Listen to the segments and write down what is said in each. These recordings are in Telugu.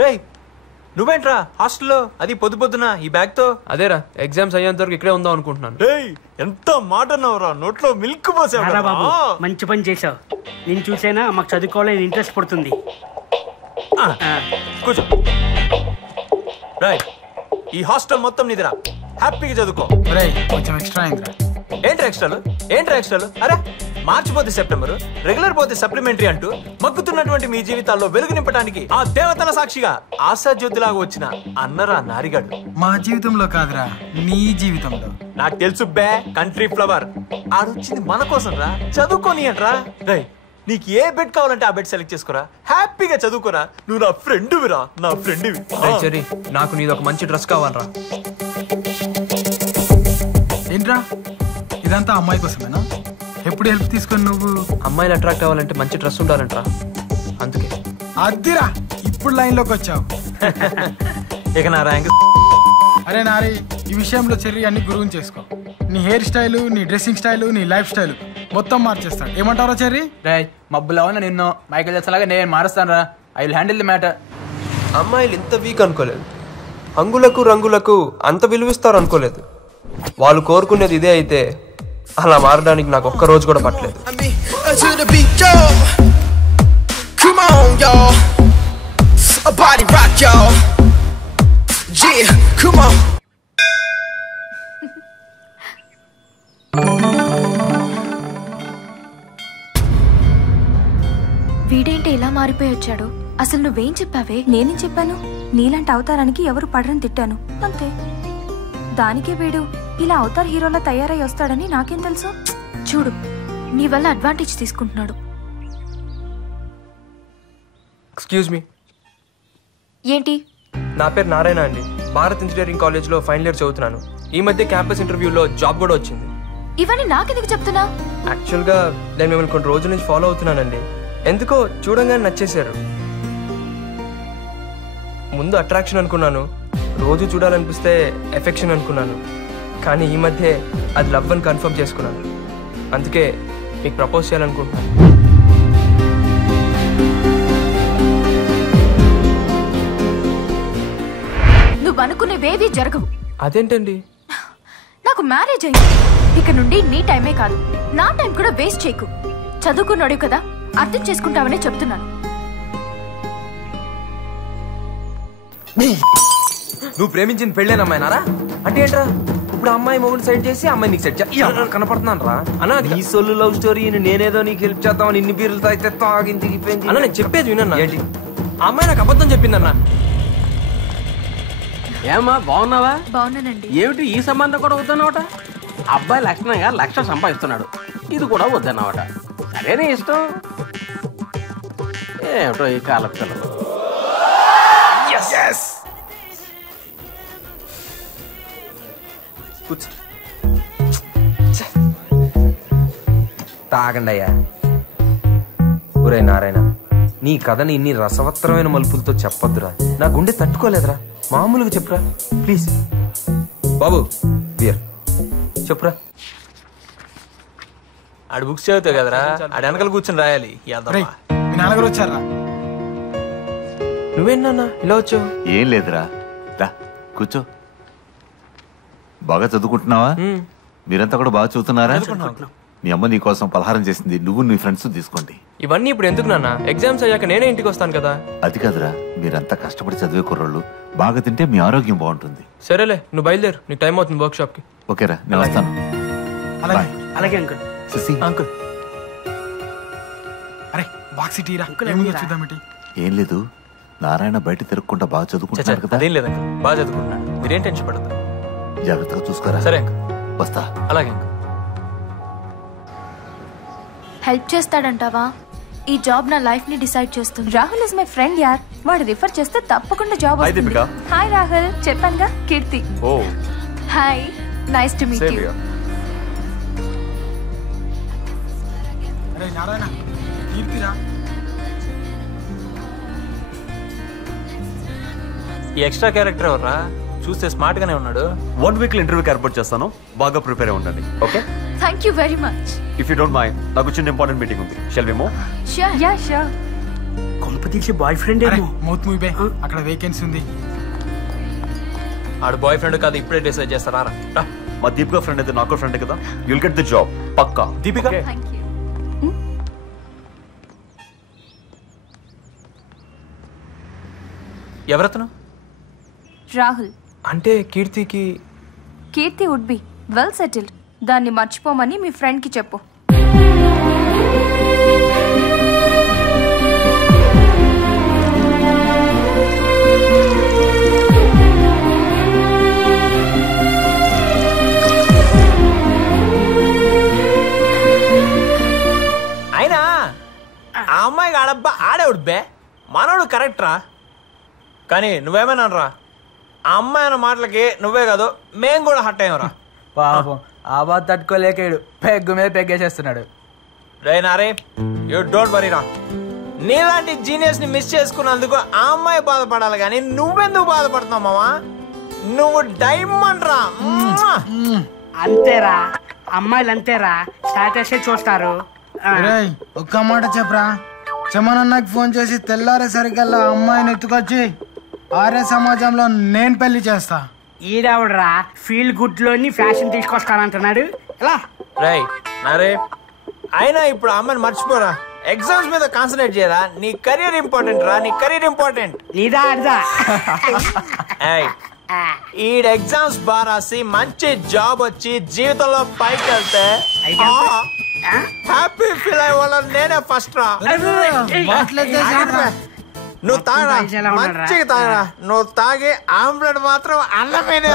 రేయ్ నువ్వేంట్రా హాస్టల్లో అది పొద్దున ఈ బ్యాగ్ తో? అదేరా ఎగ్జామ్స్ అయ్యేంత వరకు ఇక్కడే ఉందాం అనుకుంటున్నాను. రేయ్ ఎంత మాట అన్నావురా, నోట్లో మిల్క్ పోసావు. బాబు మంచి పని చేసావు. నేను చూసేనా మాకు చదువుకోవాలని ఇంట్రెస్ట్ పడుతుంది. కూర్చో. రేయ్ ఈ హాస్టల్ మొత్తం నీదిరా, హ్యాపీగా చదువుకో. కొంచెం ఎక్స్ట్రా ఏంట్రా ఎక్స్ట్రాలు? అరే మార్చి పోతే సెప్టెంబర్, రెగ్యులర్ పోతే సప్లిమెంటరీ అంటూ మగ్గుతున్నటువంటి మీ జీవితాల్లో వెలుగు నింపడానికి ఆ దేవతల సాక్షిగా ఆశాజ్యోతిలాగా వచ్చిన అన్నరా నారిగాడు. మా జీవితంలో కాదురా, నీ జీవితంలో. నాకు తెలుసు బే, కంట్రీ ఫ్లవర్ ఆడొచ్చింది మన కోసం రా, చదువుకోని అంట్రా. రేయ్ నీకు ఏ బెడ్ కావాలంటే ఆ బెడ్ సెలెక్ట్ చేసుకోరా, హ్యాపీగా చదువుకోరా. నువ్వు నా ఫ్రెండ్విరా, నా ఫ్రెండ్వి. సరే నాకు నీది ఒక మంచి డ్రెస్ కావాలరా. ఏంట్రా ఇదంతా అమ్మాయి కోసమేనా? ఎప్పుడు హెల్ప్ తీసుకొని నువ్వు? అమ్మాయిలు అట్రాక్ట్ అవ్వాలంటే మంచి డ్రెస్ ఉండాలంటరా, అందుకే. అద్దిరా ఇప్పుడు లైన్ లోకి వచ్చావు. ఇక నా ర్యాంక్. అరే నారి, ఈ విషయంలో చెర్రీ అన్ని గురువుని చేసుకో. నీ హెయిర్ స్టైలు, నీ డ్రెస్సింగ్ స్టైలు, నీ లైఫ్ స్టైల్ మొత్తం మార్చేస్తాడు. ఏమంటారో చెర్రీ? మబ్బులో నిన్ను మైకేల్ జాక్సన్ నేను మారుస్తాను రా. I will handle the matter. అమ్మాయిలు ఇంత వీక్ అనుకోలేదు, హంగులకు రంగులకు అంత విలువిస్తారు అనుకోలేదు. వాళ్ళు కోరుకునేది ఇదే అయితే అలా మారడానికి నాకు ఒక్క రోజు కూడా పట్టలేదు. వీడేంటి ఇలా మారిపోయి వచ్చాడు? అసలు నువ్వేం చెప్పావే? నేనేం చెప్పాను? నీలాంటి అవతారానికి ఎవరు పడరని తిట్టాను అంతే. దానికే వీడు ఇలా అవతార్ హీరోలా తయారై వస్తాడని నాకేం తెలుసు? చూడు, నీ వల్ల అడ్వాంటేజ్ తీసుకుంటున్నాడు. Excuse me. ఏంటి? నా పేరు నారాయణ అండి. భారత్ ఇంజనీరింగ్ కాలేజ్లో ఫైనల్ ఇయర్ చదువుతున్నాను. ఈ మధ్య క్యాంపస్ ఇంటర్వ్యూలో జాబ్ కూడా వచ్చింది. ఇవన్నీ నాకెందుకు చెప్తున్నా? యాక్చువల్గా నేను మిమ్మల్ని కొన్ని రోజుల నుంచి ఫాలో అవుతున్నానండి. ఎందుకో చూడంగానే నచ్చేశారు. ముందు అట్రాక్షన్ అనుకున్నాను, రోజు చూడాలనిపిస్తే ఎఫెక్షన్ అనుకున్నాను. కానీ ఈ మధ్య అది లవ్ అని కన్ఫర్మ్ చేసుకున్నాను. అందుకే మీకు ప్రపోజ్ చేయాలనుకుంటున్నాను. నువ్వు అనుకునేవేవి జరగవు. అదేంటండి? నాకు మ్యారేజ్ అయింది. ఇక నుండి నీ టైమే కాదు, నా టైం కూడా వేస్ట్ చేయకు. చదువుకున్నాడు కదా, అర్థం చేసుకుంటావనే చెప్తున్నాను. నువ్వు ప్రేమించిన పెళ్ళేన అమ్మాయినారా? అంటే ఏంట్రా, ఇప్పుడు అమ్మాయి మొబైల్ సైడ్ చేసి అమ్మాయి నీకు సెట్ కనపడుతున్నాను రా అన్న. నీ సొల్లు లవ్ స్టోరీ, నేనేదో నీకు హెల్ప్ చేద్దామని ఇన్ని బీర్లు తాగితే తాగింది అన్న. నేను చెప్పేది వినన్నా. ఏంటి ఆ అమ్మాయి నాకు అబద్ధం చెప్పిందన్నా? ఏమా బాగున్నావా? బాగున్నానండి. ఏమిటి ఈ సంబంధం కూడా వద్దన్నమాట? అబ్బాయి లక్షణంగా 1,00,000 సంపాదిస్తున్నాడు, ఇది కూడా వద్దన్నమాట. సరేనే ఇష్టం. ఏమిటో ఈ కాల పిల్లలు. తాగండి అయ్యా. ఒరే నారాయణ, నీ కథని ఇన్ని రసవత్తరమైన మలుపులతో చెప్పొద్దురా, నా గుండె తట్టుకోలేదురా. మామూలుగా చెప్పురా ప్లీజ్. బాబు బియర్ చెప్పురా. ఆడు బుక్స్ చదువుతావు కదరా, ఆడు వెనకాల కూర్చొని రాయాలి. మీ నాన్నగారు వచ్చారా? నువ్వేనా ఇలా వచ్చావు? ఏం లేదురా, రా కూర్చో. బాగా చదువుకుంటున్నావా? మీరంతా కూడా బాగా చదువుతున్నారా? మీ అమ్మ నీ కోసం పలహారం చేసింది, నువ్వు నీ ఫ్రెండ్స్ తీసుకోండి. ఇవన్నీ ఇప్పుడు ఎందుకు నాన్న? ఎగ్జామ్స్ అయ్యాక నేనే ఇంటికి వస్తాను కదా. అది కాదురా, మీరంతా కష్టపడి చదివే కుర్రోళ్ళు, బాగా తింటే మీ ఆరోగ్యం బాగుంటుంది. సరేలే, నువ్వు బయలుదేరు, నీకు టైం అవుతుంది వర్క్ షాప్ కి. ఓకేరా, నేను వస్తాను. అలాగే అంకుల్. అంకుల్ అరే బాక్స్ టీరా, చూద్దాం. ఏం లేదు, నారాయణ బయట తిరగకుండా బాగా చదువుకుంటున్నాడు కదా. అదేం లేదు అంకుల్, బాగా చదువుకుంటున్నాడు, మీరేం టెన్షన్ పడద్దు. జాగ్రత్తగా చూసుకోరా. సరే అంకుల్, వస్తా. అలాగే అంకుల్. హెల్ప్ చేస్తాడంటావా? ఈ జాబ్ నా లైఫ్ ని డిసైడ్ చేస్తుంది. రాహుల్ ఇస్ మై ఫ్రెండ్ యార్, వాడు రిఫర్ చేస్తే తప్పకుండా జాబ్ వస్తుంది. హాయ్ రాహుల్, చెప్పానుగా, Keerthi. Oh hi, nice to meet you. అరే నారాయణ, కీర్తిరా. ఈ ఎక్స్ట్రా క్యారెక్టర్ ఎవర్రా? చూస్తే స్మార్ట్ గానే ఉన్నాడు. 1 వీక్ ఇంటర్వ్యూకి ఏర్పాటు చేస్తాను, బాగా ప్రిపేర్ అయి ఉండండి. Okay, thank you very much. If you don't mind, నాకు చిన్న ఇంపార్టెంట్ మీటింగ్ ఉంది. Shall we move? Sure. Yeah sure. కొంపతీసి బాయ్ ఫ్రెండ్ ఏమో. మౌత్ మూవీ బే, అక్కడ వేకెన్సీ ఉంది. ఆడు బాయ్ ఫ్రెండ్ కాదు, ఇప్పుడే డిసైడ్ చేస్తారా? మా దీపిక ఫ్రెండ్ అయితే నాకు ఫ్రెండ్ కదా, యుల్ గెట్ ది జాబ్ పక్కా. దీపిక ఎవరతను? రాహుల్. అంటే కీర్తికి కీర్తి వుడ్ బి వెల్ సెటిల్డ్. దాన్ని మర్చిపోమని మీ ఫ్రెండ్కి చెప్పు. అయినా ఆ అమ్మాయికి ఆడబ్బా ఆడేవుడు బే, మనోడు కరెక్ట్ రా. కానీ నువ్వేమైనా రా, ఆ అమ్మాయి అన్న మాటలకి నువ్వే కాదు మేం కూడా హట్ అయ్యాం రా. పాపం ఆ బాధ తట్టుకోలేకాడు, పెగ్గు మీద పెగ్గేసేస్తున్నాడు. రే నారే, యూ డోంట్ వరీ రా. నీలాంటి జీనియస్ ని మిస్ చేసుకున్నందుకు ఆ అమ్మాయి బాధపడాలి కానీ నువ్వెందుకు బాధపడుతున్నావు మావా? నువ్వు డైమండ్ రా. అంతేరా, అమ్మాయిలు అంతేరా, స్టాటస్ చూస్తారు. ఒక్క మాట చెప్పరా, చమనన్నకి ఫోన్ చేసి తెల్లారేసరికల్లా అమ్మాయిని ఎత్తుకొచ్చి ఆర్య సమాజంలో నేను పెళ్లి చేస్తా. ఈడవడరా ఫీల్ గుడ్ లోని ఫ్యాషన్ తీసుకొస్తానంటున్నాడు. ఎలా రై నారే, అయినా ఇప్పుడు అమ్మాయిని మర్చిపోరా, ఎగ్జామ్స్ మీద కాన్సన్ట్రేట్ చేయరా. నీ కెరీర్ ఇంపార్టెంట్ రా, నీ కెరీర్ ఇంపార్టెంట్. నీదా అర్థా? ఈ ఎగ్జామ్స్ బాగా రాసి మంచి జాబ్ వచ్చి జీవితంలో పైకి వెళ్తే హ్యాపీ ఫీల్ అయ్యేవాళ్ళ నేనే ఫస్ట్ రా. నువ్వు తాగరా, మంచిగా తాగరా. నువ్వు తాగి ఆమ్లెట్ మాత్రం అన్నమేనే.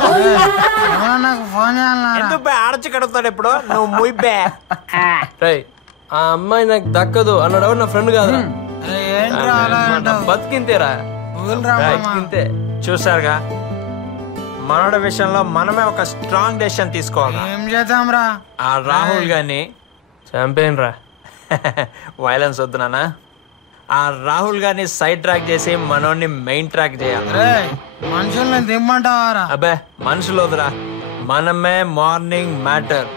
ఎందుకు ఆడచి కడుగుతాడు ఇప్పుడు నువ్వు ముయ్యే. ఆ అమ్మాయి నాకు దక్కదు అన్నాడు నా ఫ్రెండ్ కాదు. బతికింతేరా, బతికింతే. చూసారుగా, మనోడి విషయంలో మనమే ఒక స్ట్రాంగ్ డెసిషన్ తీసుకోవాలి. ఏం చేద్దాం రా? ఆ రాహుల్ గాని చంపేన్ రా. వైలెన్స్ వద్దు నాన్న. ఆ రాహుల్ గారిని సైడ్ ట్రాక్ చేసి మనోడిని మెయిన్ ట్రాక్ చేయాలి. మనుషుల్ని దిమ్మంటావారా? అబ్బే మనుషులు వద్దురా, మనమే మార్నింగ్ మ్యాటర్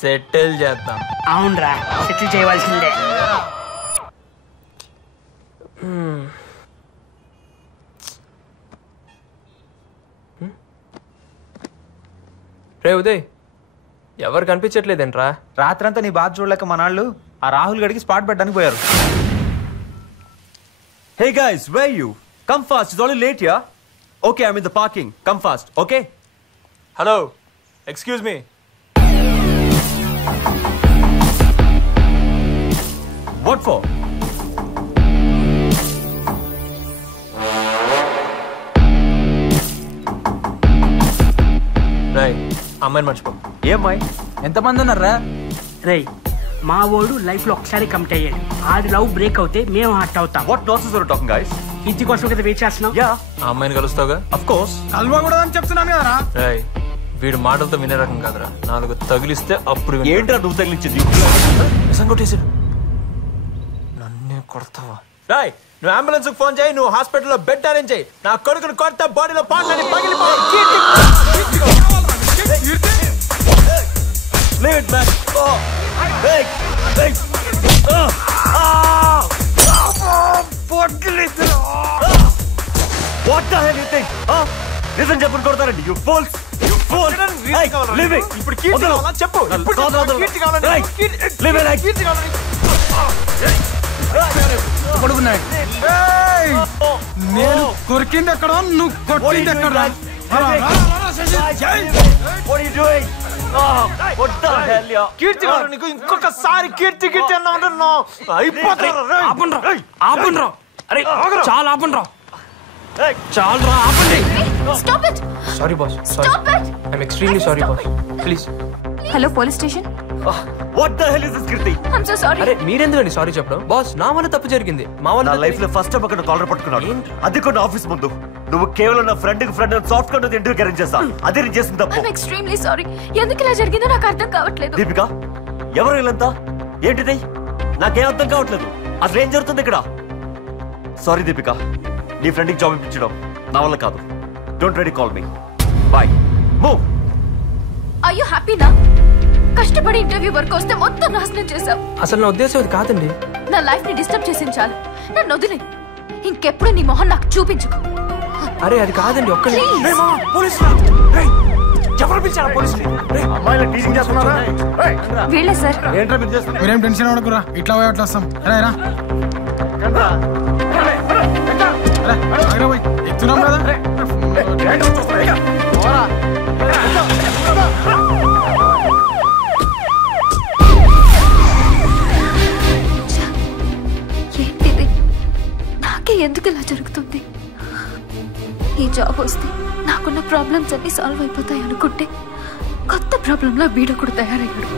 సెటిల్ చేద్దాం. అవునరా, సెటిల్ చేయవలసిందే. రే ఉదయ్, ఎవరు కనిపించట్లేదేంట్రా? రాత్రంతా నీ బాధ చూడలేక మనాళ్ళు ఆ రాహుల్ గడికి స్పాట్ పెట్టడానికి పోయారు. Hey guys, where are you? Come fast, it's already late here. Okay, I'm in the parking. Come fast, okay? Hello, excuse me. What for? రై, అమ్మాయిని మర్చిపో. ఏమ్మాయి? ఎంతమంది ఉన్నారా? రేయ్, మా వాడు లైఫ్ లో ఒకసారి కమిట్ అయ్యాడు. ఆడి లవ్ బ్రేక్ అవుతే మేము హర్ట్ అవుతాం. What nonsense are you talking, guys? ఇంటి కోసం కదా వెయిట్ చేస్తున్నాం. Yeah, ఆ అమ్మాయిని కలుస్తావుగా? of course. కలవకూడదని చెప్తున్నాను కదరా. రై, వీడు మాటలతో వినే రకం కాదురా. 4 తగిలిస్తే అప్పుడు ఏంట్రా నువ్వు తగిలించింది? నిజం కొట్టేసాడు. నన్నే కొడతావా? రాయ్, నువ్వు అంబులెన్స్ ఫోన్ చేయి, నువ్వు హాస్పిటల్లో బెడ్ అరేంజ్ చేయి. నా కొడుకుని కొడతా, బాడీలో పాటలని పగిలిపోయి. Leave it, man. Oh. Hey, hey. What the hell you think? Listen, చెప్పండి కొడతారండి. You fools. You fools. Hey, leave it. ఇప్పుడు కీర్తి కావాలా చెప్పు. ఇప్పుడు కీర్తి కావాలా? Leave it. కీర్తి కావాలా? పడుకున్నాడు. నేను కొరికింది ఎక్కడ, నువ్వు కొట్టింది ఎక్కడ? What are you doing? What the hell, yeah? కీర్తి కావాలా నీకు? ఇంకొకసారి కీర్తి కీర్తి అన్నా అయిపోతారా? ఆపండ్రా. అరే చాలా ఆపండ్రా. చాలురా, ఆపండి. Stop it. Sorry boss, stop it. I'm extremely sorry boss, please. Hello, police station. What the hell is this, Kirti? I'm so sorry. అరే మీరెందుకండి సారీ చెప్పడం? బాస్, నా వల్ల తప్పు జరిగింది. మా నా వల్ల లైఫ్ లో ఫస్ట్ టైం అక్కడ కాలర్ పట్టుకున్నాడు. అది కూడా ఆఫీస్ ముందు. నువ్వు కేవలం నా friend soft card interview arrange చేస్తా. అదే నేను చేసిన తప్పు. I'm extremely sorry. ఎందుకు ఇలా జరిగిందో నాకు అర్థం కావట్లేదు. దీపిక, ఎవరు వీళ్ళంతా? ఏంటిది? నాకేం అర్థం కావట్లేదు. అసలు ఏం జరుగుతుంది ఇక్కడ? సారీ దీపిక, నీ ఫ్రెండ్కి జాబ్ ఇప్పించడం నా వల్ల కాదు. Don't ready call me. Bye. Move. Are you happy నా? కష్టపడి ఇంటర్వ్యూ వరకు వస్తే మొత్తం నాశనం చేశావు. అసలు నా ఉద్దేశం అది కాదండి. నా లైఫ్ ని డిస్టర్బ్ చేసింది చాలు. నన్ను వదిలే. ఇంకెప్పుడు నీ మొహం నాకు చూపించుకో. అరే అది కాదండి, ఒక్క ఎవరు పిలిచారా పోలీసులు? వీళ్ళే సార్. మీరేం టెన్షన్ అవ్వకురా, ఇట్లా పోయి అట్లా వస్తాం. రా ఎక్కుతున్నాం కదా. ఏంటిది? నాకే ఎందుకు ఇలా జరుగుతుంది? ఈ జాబ్ వస్తే నాకున్న ప్రాబ్లమ్స్ అన్ని సాల్వ్ అయిపోతాయి అనుకుంటే కొత్త ప్రాబ్లంలా వీడు కూడా తయారయ్యాడు.